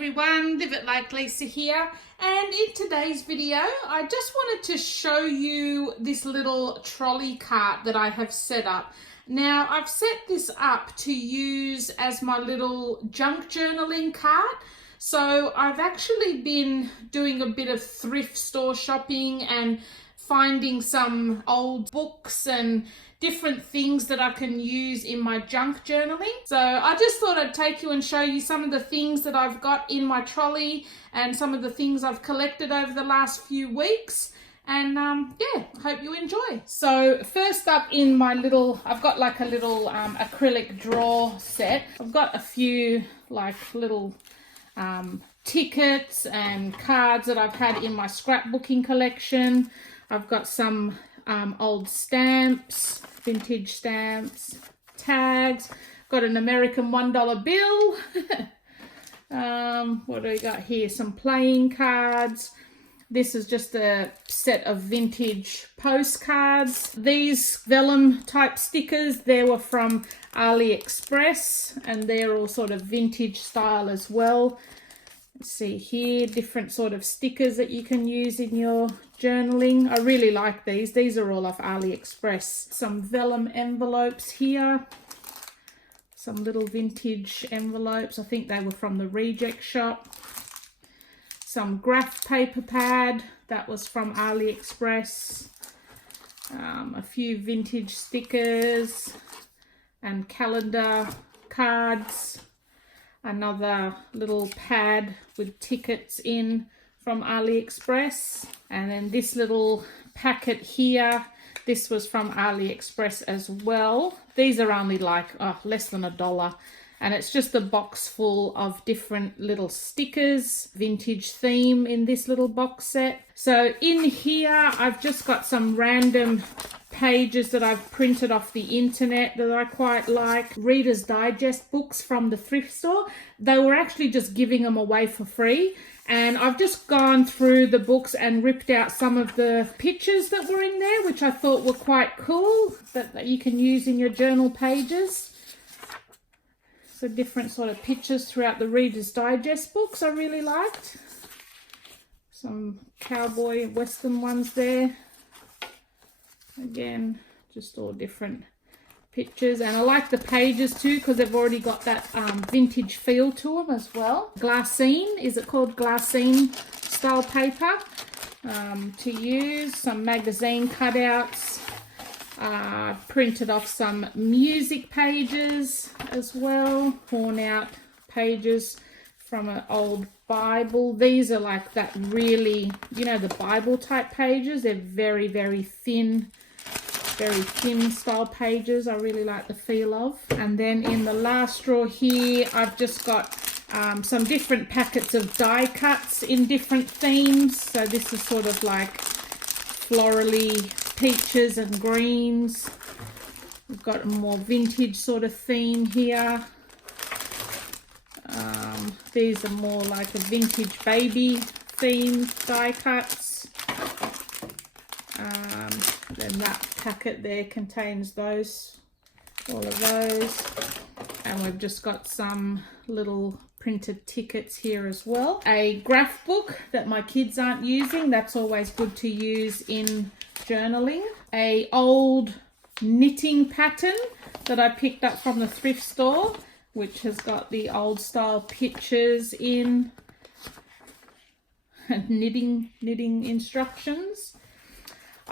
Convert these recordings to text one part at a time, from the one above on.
everyone, Live It Like Lisa here, and in today's video I just wanted to show you this little trolley cart that I have set up. Now I've set this up to use as my little junk journaling cart. So I've actually been doing a bit of thrift store shopping and finding some old books and different things that I can use in my junk journaling. So I just thought I'd take you and show you some of the things that I've got in my trolley and some of the things I've collected over the last few weeks. And yeah, hope you enjoy. So first up in my little, I've got like a little acrylic drawer set. I've got a few like little tickets and cards that I've had in my scrapbooking collection. I've got some old stamps, vintage stamps, tags. Got an American $1 bill. What do we got here? Some playing cards. This is just a set of vintage postcards. These vellum type stickers, they were from AliExpress and they're all sort of vintage style as well. See here, different sort of stickers that you can use in your journaling. I really like these. These are all off AliExpress. Some vellum envelopes here. Some little vintage envelopes. I think they were from the Reject Shop. Some graph paper pad. That was from AliExpress. A few vintage stickers and calendar cards. Another little pad with tickets in from AliExpress. And then this little packet here, this was from AliExpress as well. These are only like less than $1. And it's just a box full of different little stickers, vintage theme in this little box set. So in here, I've just got some random pages that I've printed off the internet that I quite like. Reader's Digest books from the thrift store. They were actually just giving them away for free. And I've just gone through the books and ripped out some of the pictures that were in there, which I thought were quite cool, that you can use in your journal pages. So different sort of pictures throughout the Reader's Digest books I really liked. Some cowboy western ones there. Again, just all different pictures. And I like the pages too because they've already got that vintage feel to them as well. Glassine, is it called glassine style paper to use. Some magazine cutouts. Printed off some music pages as well, torn out pages from an old Bible. These are like that really, you know, the Bible type pages. They're very, very thin style pages. I really like the feel of. And then in the last drawer here, I've just got some different packets of die cuts in different themes. So this is sort of like florally peaches and greens. We've got a more vintage sort of theme here. These are more like a vintage baby themed die cuts. Then that packet there contains those, all of those. And we've just got some little printed tickets here as well. A graph book that my kids aren't using. That's always good to use in journaling. A old knitting pattern that I picked up from the thrift store, which has got the old style pictures in and knitting instructions.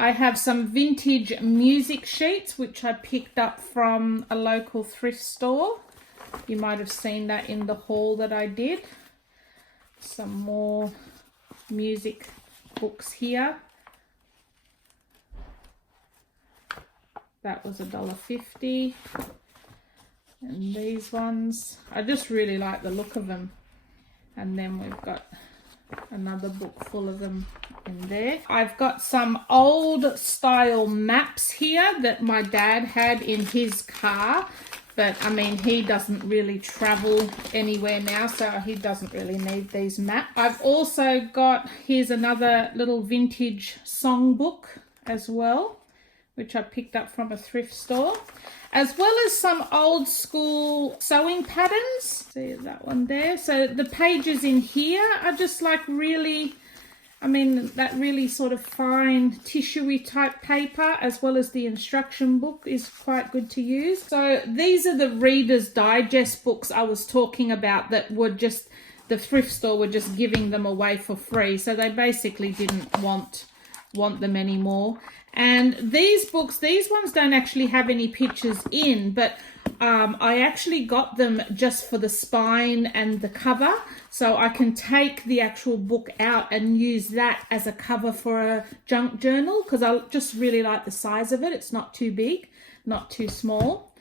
I have some vintage music sheets which I picked up from a local thrift store. You might have seen that in the haul that I did. Some more music books here. That was $1.50. And these ones, I just really like the look of them. And then we've got another book full of them in there. I've got some old style maps here that my dad had in his car. But I mean, he doesn't really travel anywhere now, so he doesn't really need these maps. I've also got, here's another little vintage songbook as well, which I picked up from a thrift store. as well as some old school sewing patterns. See that one there? So the pages in here are just like really, I mean, that really sort of fine tissuey type paper, as well as the instruction book is quite good to use. So these are the Reader's Digest books I was talking about that were just, the thrift store were just giving them away for free. So they basically didn't want them anymore. And these books, these ones don't actually have any pictures in, but I actually got them just for the spine and the cover, so I can take the actual book out and use that as a cover for a junk journal, because I just really like the size of it. It's not too big, not too small.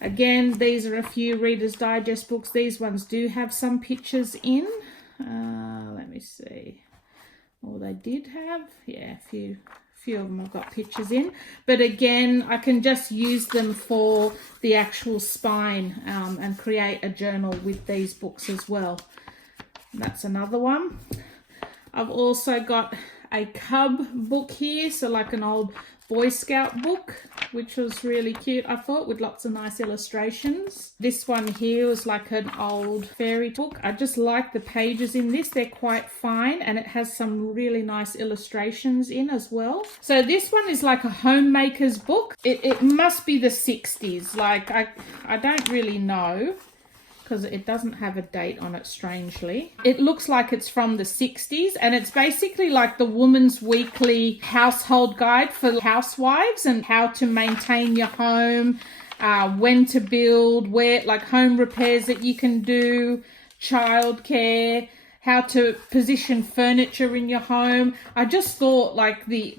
Again, these are a few Reader's Digest books. These ones do have some pictures in. Let me see. Oh, they did have, yeah, a few of them have got pictures in, but again, I can just use them for the actual spine and create a journal with these books as well. And that's another one. I've also got a cub book here, so like an old Boy Scout book, which was really cute, I thought, with lots of nice illustrations. This one here was like an old fairy book. I just like the pages in this. They're quite fine, and it has some really nice illustrations in as well. So this one is like a homemaker's book. It must be the 60s. Like, I don't really know, because it doesn't have a date on it, strangely. It looks like it's from the 60s, and it's basically like the Woman's Weekly household guide for housewives, and how to maintain your home, when to build, where, like home repairs that you can do, childcare, how to position furniture in your home. I just thought like the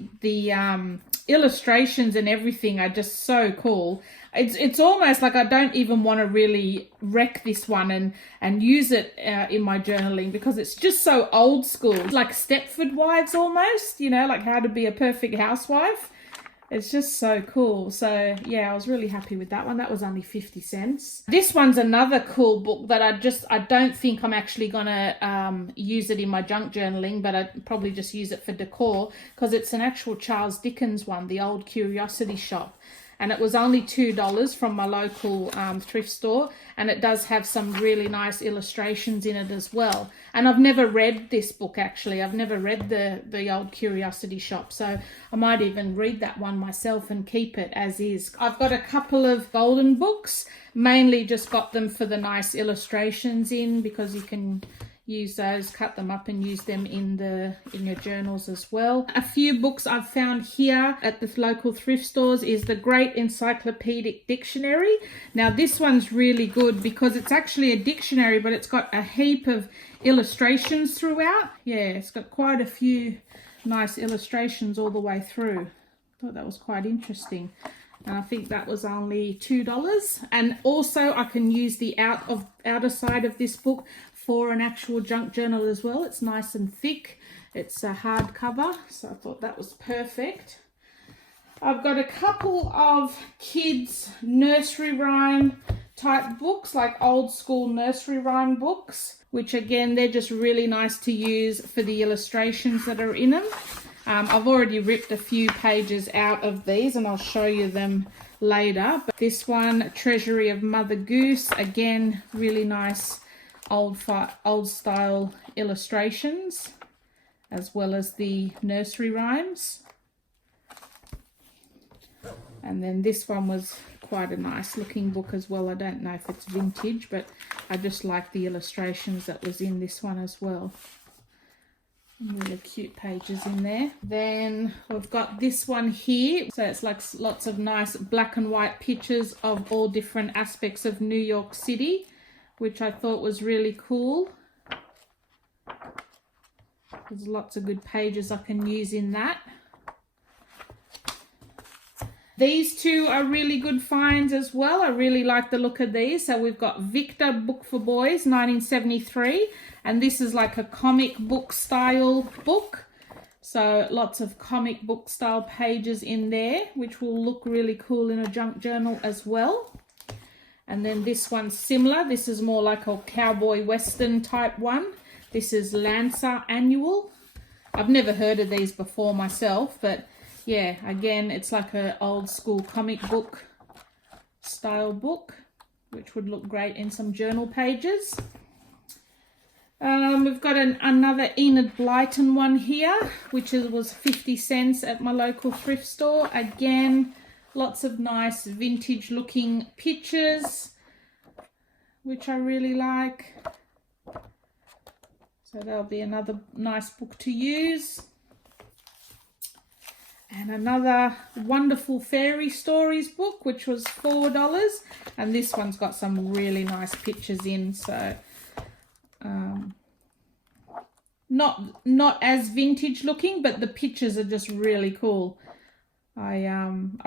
illustrations and everything are just so cool. It's almost like I don't even want to really wreck this one and use it in my journaling, because it's just so old school. It's like Stepford Wives almost, you know, like how to be a perfect housewife. It's just so cool. So yeah, I was really happy with that one. That was only 50 cents. This one's another cool book that I don't think I'm actually gonna use it in my junk journaling, but I'd probably just use it for decor, because it's an actual Charles Dickens one, The Old Curiosity Shop. And it was only $2 from my local thrift store, and it does have some really nice illustrations in it as well. And I've never read this book, actually. I've never read the Old Curiosity Shop, so I might even read that one myself and keep it as is. I've got a couple of golden books, mainly just got them for the nice illustrations in, because you can use those, cut them up and use them in your journals as well. A few books I've found here at the local thrift stores is the Great Encyclopedic Dictionary. Now this one's really good because it's actually a dictionary, but it's got a heap of illustrations throughout. Yeah, it's got quite a few nice illustrations all the way through. I thought that was quite interesting. And I think that was only $2. And also I can use the outer side of this book for an actual junk journal as well. It's nice and thick. It's a hardcover, so I thought that was perfect. I've got a couple of kids nursery rhyme type books, like old school nursery rhyme books, which again, they're just really nice to use for the illustrations that are in them. I've already ripped a few pages out of these, and I'll show you them later. But this one, Treasury of Mother Goose, again, really nice old style illustrations, as well as the nursery rhymes. And then this one was quite a nice looking book as well. I don't know if it's vintage, but I just like the illustrations that was in this one as well. Really cute pages in there. Then we've got this one here. So it's like lots of nice black and white pictures of all different aspects of New York City, which I thought was really cool. There's lots of good pages I can use in that. These two are really good finds as well. I really like the look of these. So we've got Victor Book for Boys, 1973. And this is like a comic book style book. So lots of comic book style pages in there, which will look really cool in a junk journal as well. And then this one's similar. This is more like a cowboy western type one. This is Lancer Annual. I've never heard of these before myself, but yeah, again, it's like an old school comic book style book, which would look great in some journal pages. We've got another Enid Blyton one here, which was 50 cents at my local thrift store. Again, lots of nice vintage looking pictures, which I really like. So that'll be another nice book to use. And another wonderful fairy stories book, which was $4. And this one's got some really nice pictures in, so not as vintage looking, but the pictures are just really cool. I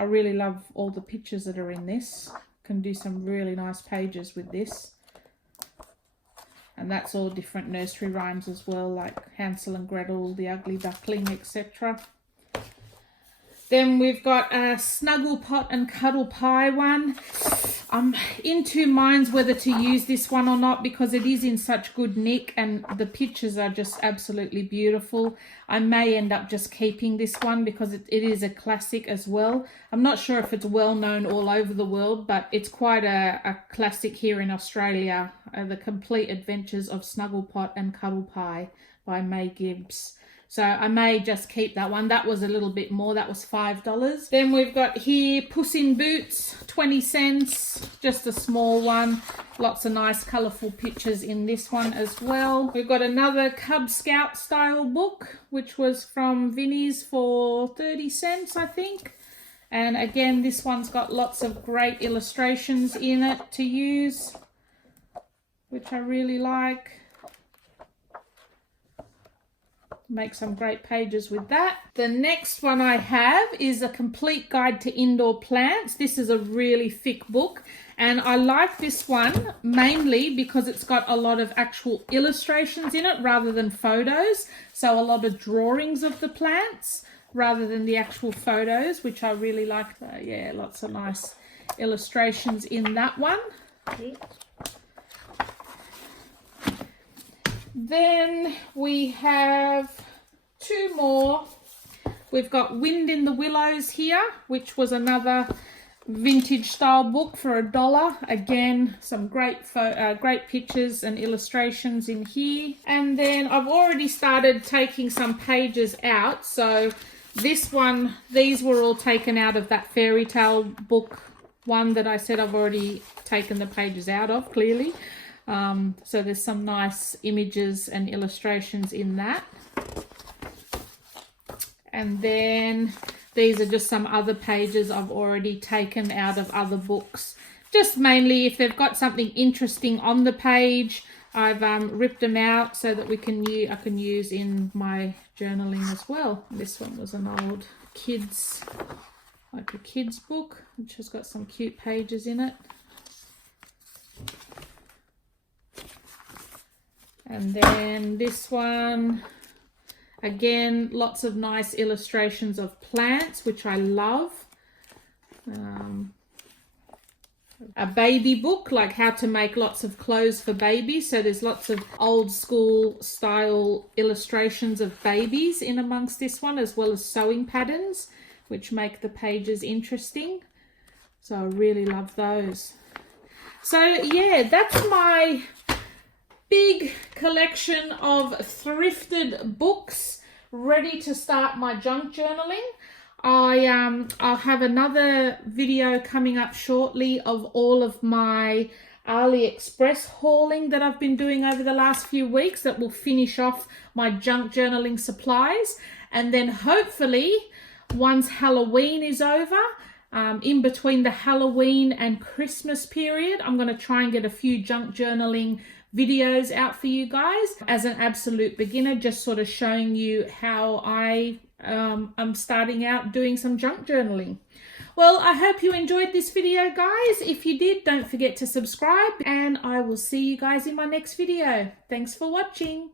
really love all the pictures that are in this. Can do some really nice pages with this. And that's all different nursery rhymes as well, like Hansel and Gretel, The Ugly Duckling, etc. Then we've got a Snuggle Pot and Cuddle Pie one. I'm in two minds whether to use this one or not, because it is in such good nick and the pictures are just absolutely beautiful. I may end up just keeping this one because it is a classic as well. I'm not sure if it's well known all over the world, but it's quite a classic here in Australia. The Complete Adventures of Snuggle Pot and Cuddle Pie by May Gibbs. So I may just keep that one. That was a little bit more. That was $5. Then we've got here Puss in Boots, 20 cents. Just a small one. Lots of nice colourful pictures in this one as well. We've got another Cub Scout style book, which was from Vinnie's for 30 cents, I think. And again, this one's got lots of great illustrations in it to use, which I really like. Make some great pages with that. The next one I have is A Complete Guide to Indoor Plants. This is a really thick book, and I like this one mainly because it's got a lot of actual illustrations in it rather than photos. So a lot of drawings of the plants rather than the actual photos, which I really like. Yeah, lots of nice illustrations in that one. Then we have two more. We've got Wind in the Willows here, which was another vintage style book for $1. Again, some great pictures and illustrations in here. And then I've already started taking some pages out. So this one, these were all taken out of that fairy tale book one that I said I've already taken the pages out of, clearly. So there's some nice images and illustrations in that. And then these are just some other pages I've already taken out of other books. Just mainly if they've got something interesting on the page, I've ripped them out so that I can use in my journaling as well. This one was an old kids book, which has got some cute pages in it. And then this one, again, lots of nice illustrations of plants, which I love. A baby book, like how to make lots of clothes for babies. So there's lots of old school style illustrations of babies in amongst this one, as well as sewing patterns, which make the pages interesting. So I really love those. So yeah, that's my big collection of thrifted books ready to start my junk journaling. I'll have another video coming up shortly of all of my AliExpress hauling that I've been doing over the last few weeks that will finish off my junk journaling supplies. And then hopefully once Halloween is over, in between the Halloween and Christmas period, I'm going to try and get a few junk journaling videos out for you guys as an absolute beginner, just sort of showing you how I'm starting out doing some junk journaling. Well, I hope you enjoyed this video, guys. If you did, don't forget to subscribe, and I will see you guys in my next video. Thanks for watching.